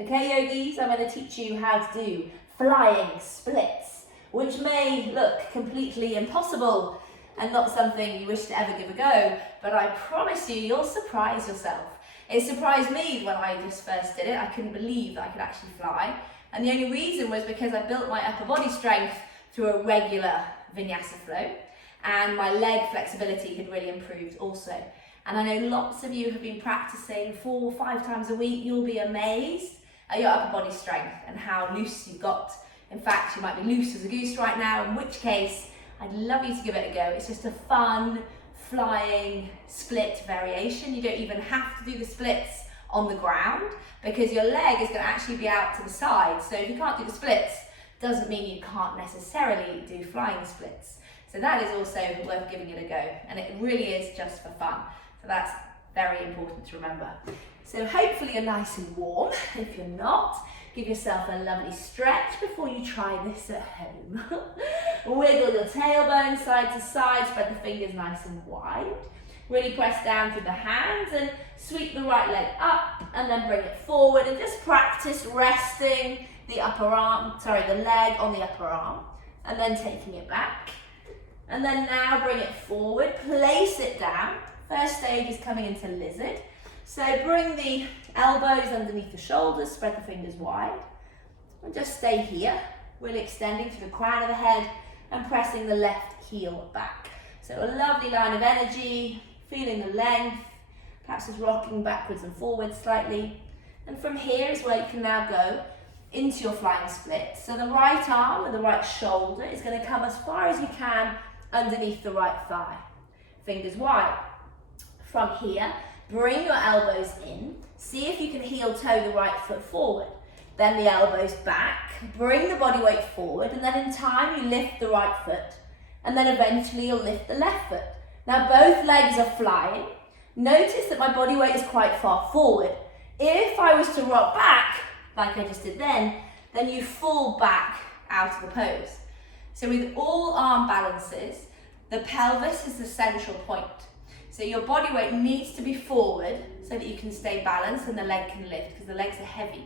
Okay, yogis, I'm going to teach you how to do flying splits, which may look completely impossible and not something you wish to ever give a go, but I promise you, you'll surprise yourself. It surprised me when I just first did it. I couldn't believe that I could actually fly. And the only reason was because I built my upper body strength through a regular vinyasa flow, and my leg flexibility had really improved also. And I know lots of you have been practicing 4 or 5 times a week. You'll be amazed at your upper body strength and how loose you've got. In fact, you might be loose as a goose right now, in which case, I'd love you to give it a go. It's just a fun, flying split variation. You don't even have to do the splits on the ground because your leg is going to actually be out to the side. So if you can't do the splits, doesn't mean you can't necessarily do flying splits. So that is also worth giving it a go. And it really is just for fun. So that's very important to remember. So hopefully you're nice and warm. If you're not, give yourself a lovely stretch before you try this at home. Wiggle your tailbone side to side, spread the fingers nice and wide. Really press down through the hands and sweep the right leg up and then bring it forward, and just practice resting the the leg on the upper arm and then taking it back. And then now bring it forward, place it down. First stage is coming into lizard. So bring the elbows underneath the shoulders, spread the fingers wide, and just stay here, really extending to the crown of the head and pressing the left heel back. So a lovely line of energy, feeling the length, perhaps just rocking backwards and forwards slightly. And from here is where you can now go into your flying split. So the right arm and the right shoulder is going to come as far as you can underneath the right thigh. Fingers wide. From here, bring your elbows in. See if you can heel toe the right foot forward. Then the elbows back. Bring the body weight forward, and then in time you lift the right foot. And then eventually you'll lift the left foot. Now both legs are flying. Notice that my body weight is quite far forward. If I was to rock back, like I just did then you fall back out of the pose. So with all arm balances, the pelvis is the central point. So your body weight needs to be forward so that you can stay balanced and the leg can lift, because the legs are heavy.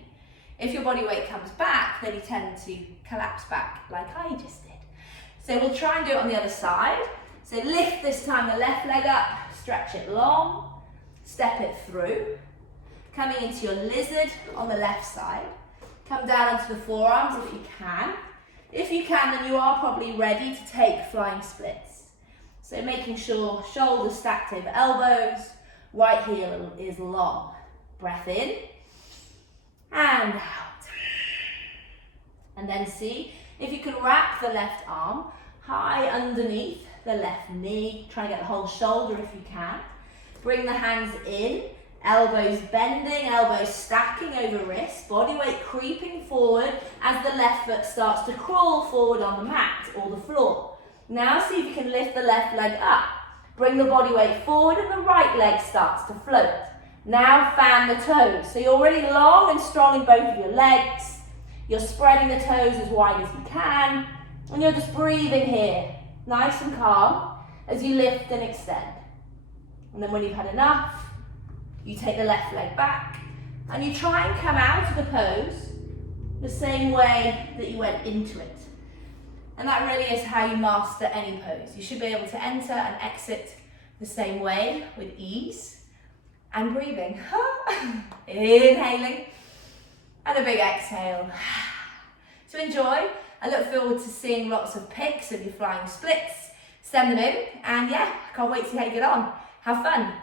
If your body weight comes back, then you tend to collapse back like I just did. So we'll try and do it on the other side. So lift this time the left leg up, stretch it long, step it through. Coming into your lizard on the left side. Come down onto the forearms if you can. If you can, then you are probably ready to take flying splits. So making sure shoulders stacked over elbows, right heel is long. Breath in and out. And then see if you can wrap the left arm high underneath the left knee. Try and get the whole shoulder if you can. Bring the hands in, elbows bending, elbows stacking over wrists, body weight creeping forward as the left foot starts to crawl forward on the mat or the floor. Now see if you can lift the left leg up. Bring the body weight forward and the right leg starts to float. Now fan the toes. So you're really long and strong in both of your legs. You're spreading the toes as wide as you can. And you're just breathing here, nice and calm, as you lift and extend. And then when you've had enough, you take the left leg back and you try and come out of the pose the same way that you went into it. And that really is how you master any pose. You should be able to enter and exit the same way with ease and breathing. Inhaling and a big exhale. So enjoy. I look forward to seeing lots of pics of your flying splits. Send them in, and yeah, I can't wait to see how you get on. Have fun.